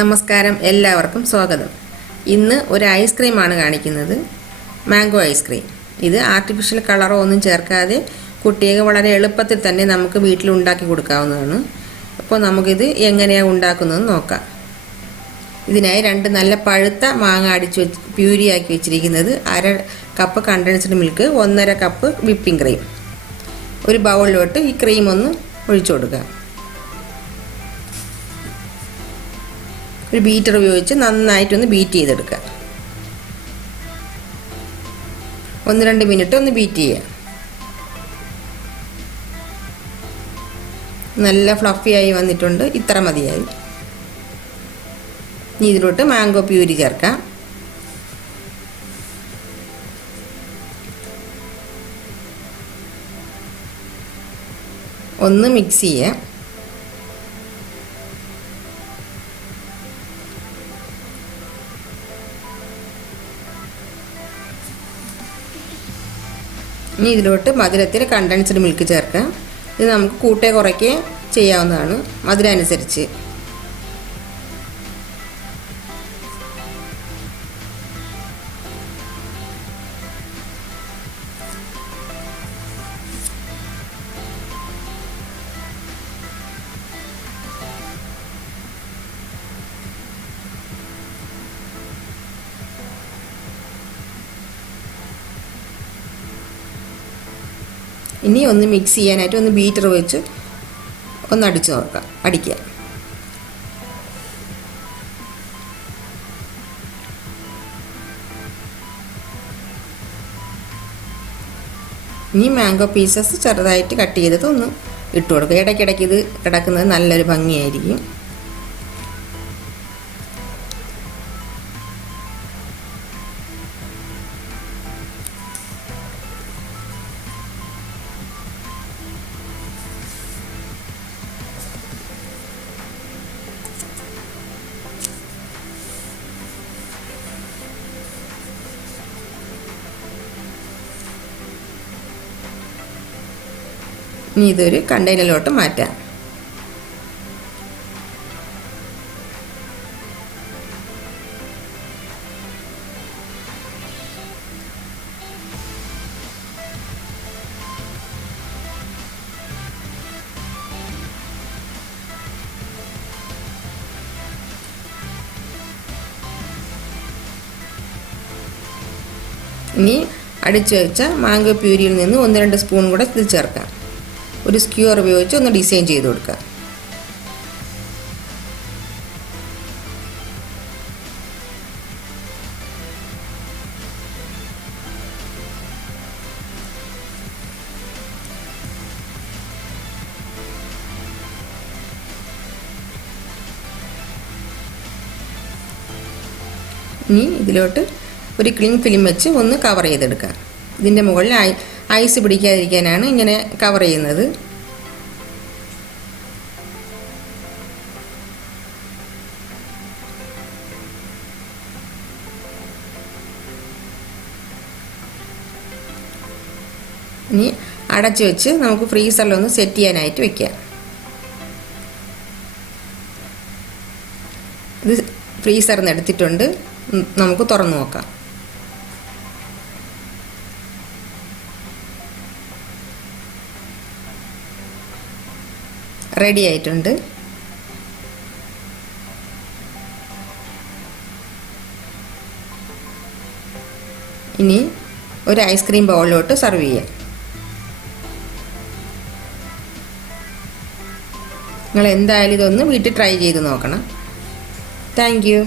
നമസ്കാരം, എല്ലാവർക്കും സ്വാഗതം. ഇന്ന് ഒരു ഐസ്ക്രീമാണ് കാണിക്കുന്നത്, മാംഗോ ഐസ്ക്രീം. ഇത് ആർട്ടിഫിഷ്യൽ കളറോ ഒന്നും ചേർക്കാതെ കുട്ടികൾക്ക് വളരെ എളുപ്പത്തിൽ തന്നെ നമുക്ക് വീട്ടിൽ ഉണ്ടാക്കി കൊടുക്കാവുന്നതാണ്. അപ്പോൾ നമുക്കിത് എങ്ങനെയാണ് ഉണ്ടാക്കുന്നതെന്ന് നോക്കാം. ഇതിനായി 2 നല്ല പഴുത്ത മാങ്ങ അടിച്ച് പ്യൂരിയാക്കി വെച്ചിരിക്കുന്നത്, 1/2 cup condensed milk, 1/2 cup whipping cream. ഒരു ബൗളിലോട്ട് ഈ ക്രീം ഒന്ന് ഒഴിച്ചു കൊടുക്കുക. ഒരു ബീറ്റർ ഉപയോഗിച്ച് നന്നായിട്ടൊന്ന് ബീറ്റ് ചെയ്തെടുക്കുക. 1-2 മിനിറ്റ് ഒന്ന് ബീറ്റ് ചെയ്യുക. നല്ല ഫ്ലഫി ആയി വന്നിട്ടുണ്ട്. ഇത്ര മതിയായി. ഇനി ഇതിലോട്ട് മാംഗോ പ്യൂരി ചേർക്കാം. ഒന്ന് മിക്സ് ചെയ്യാം. ഇനി ഇതിലോട്ട് മധുരത്തിൽ കണ്ടൻസ്ഡ് മിൽക്ക് ചേർക്കാം. ഇത് നമുക്ക് കൂട്ടേ കുറയ്ക്കുകയും ചെയ്യാവുന്നതാണ്, മധുരം അനുസരിച്ച്. ഇനി ഒന്ന് മിക്സ് ചെയ്യാനായിട്ട് ഒന്ന് ബീറ്റർ വെച്ച് ഒന്ന് അടിച്ചു നോക്കാം. അടിക്കുക. ഇനി മാംഗോ പീസസ് ചെറുതായിട്ട് കട്ട് ചെയ്തത് ഒന്ന് ഇട്ട് കൊടുക്കുക. ഇടയ്ക്കിടയ്ക്ക് ഇത് കിടക്കുന്നത് നല്ലൊരു ഭംഗിയായിരിക്കും. ഇനി ഇതൊരു കണ്ടെയ്നറിലോട്ട് മാറ്റാം. ഇനി അടിച്ചു വെച്ച മാംഗോ പ്യൂരിയിൽ നിന്ന് 1-2 സ്പൂൺ കൂടെ ഇത് ചേർക്കാം. ഒരു സ്ക്യൂർ ഉപയോഗിച്ച് ഒന്ന് ഡിസൈൻ ചെയ്ത് കൊടുക്കുക. ഇനി ഇതിലോട്ട് ഒരു ക്ലിങ് ഫിലിം വെച്ച് ഒന്ന് കവർ ചെയ്തെടുക്കുക. ഇതിൻ്റെ മുകളിൽ ഐസ് പിടിക്കാതിരിക്കാനാണ് ഇങ്ങനെ കവർ ചെയ്യുന്നത്. ഇനി അടച്ചു വെച്ച് നമുക്ക് ഫ്രീസറിലൊന്ന് സെറ്റ് ചെയ്യാനായിട്ട് വെക്കാം. ഇത് ഫ്രീസറിൽ നിന്ന് എടുത്തിട്ടുണ്ട്. നമുക്ക് തുറന്നു നോക്കാം. റെഡി ആയിട്ടുണ്ട്. ഇനി ഒരു ഐസ്ക്രീം ബൗളിലോട്ട് സെർവ് ചെയ്യാം. നിങ്ങൾ എന്തായാലും ഇതൊന്ന് വീട്ടിൽ ട്രൈ ചെയ്ത് നോക്കണം. Thank you.